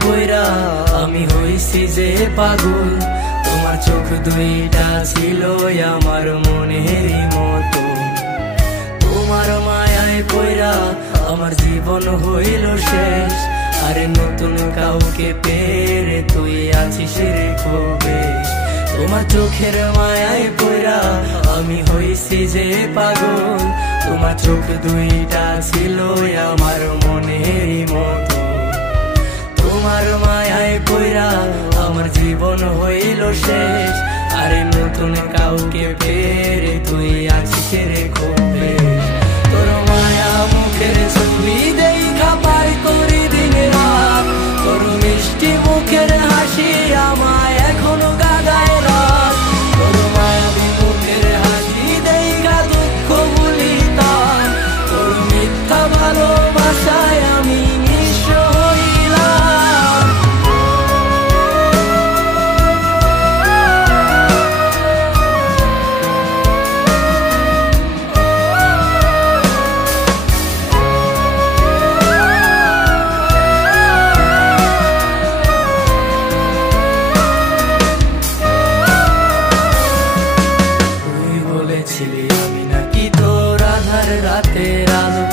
পইরা আমি হইছি যে পাগল। তোমার চোখ দুইটা ছিল আমার মনেরই মতো। তোমার মায়ায় পইরা আমার জীবন হইল শেষ। আরে নতুন কাউকে পেরে তুই আছিস রে খুব বেশ। তোমার চোখের মায়ায় পইরা আমি হইছি যে পাগল। তোমার চোখ দুইটা ছিল আমার মনেরই মতো। তোমার মায়ায় পইরা আমার জীবন হইল শেষ। আরে নতুন কাউকে পেরে তুই আছিস রে খুব বেশ। তোর মায়া মুখের ছবি দেখা পাই করি দিন রাত। তোর মিষ্টি মুখের হাসি আমায় এখনো কাঁদায় রাত। তোর মায়াবী মুখের হাসি দেখা দুঃখ ভুলি তার। তোর মিথ্যা ভালোবাসায় আমি নিঃস্ব হইলাম। বলেছিলি আমি নাকি তোর আধার রাতের আলো।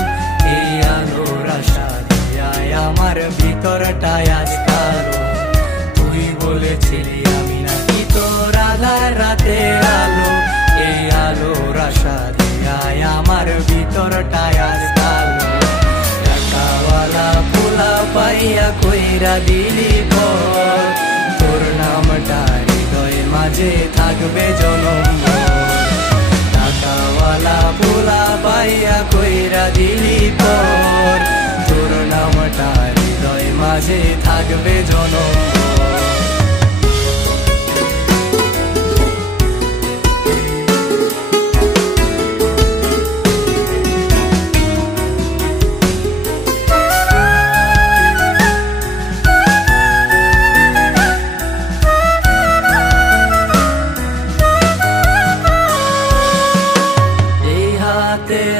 এই আলোর আশা দিয়ায় আমার ভিতরটায় আজ কালো। তুই বলেছিলি আমি নাকি তোর আধার রাতের আলো। এই আলোর আশা দিয়ায় আমার ভিতরটায় আজ কালো। টাকাওয়ালা পোলা পাইয়া কইরা দিলি পর। তোর নামটা হৃদয়ের মাঝে থাকবে জনম। টাকাওয়ালা পোলা পাইয়া কইরা দিলি পর। তোর নামটা হৃদয় মাঝে থাকবে জনম।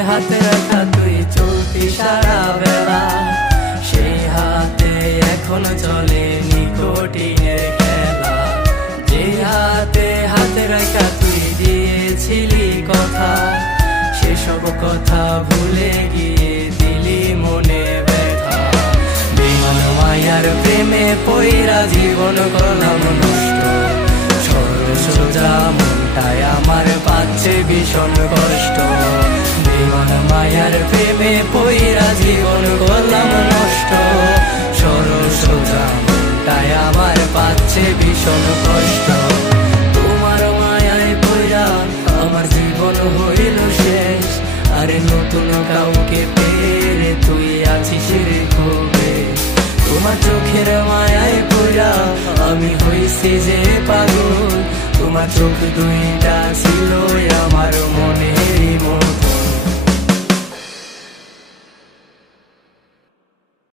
হাতে রাখা তুই চলতি সারা বেলা। সেই হাতে এখন চলে নিকোটিনের খেলা। যে হাতে হাতে রাখা তুই দিয়েছিলি কথা। সেসব কথা ভুলে গিয়ে দিলি মনে ব্যথা। বেমান মায়ার প্রেমে পইরা জীবন করলাম নষ্ট। সরল সোজা মনটায় আমার পাচ্ছে ভীষণ কষ্ট। বেমান মায়ার প্রেমে পইরা জীবন করলাম নষ্ট। সরল সোজা মনটায় আমার পাচ্ছে ভীষণ কষ্ট। তোমার মায়ায় পইরা আমার জীবন হইল শেষ। আরে নতুন কাউকে পেরে তুই আছিস রে খুব বেশ। তোমার চোখের মায়ায় পইরা আমি হইছি যে পাগল। তোমার চোখ দুইটা ছিল আমার মনেরই মতো।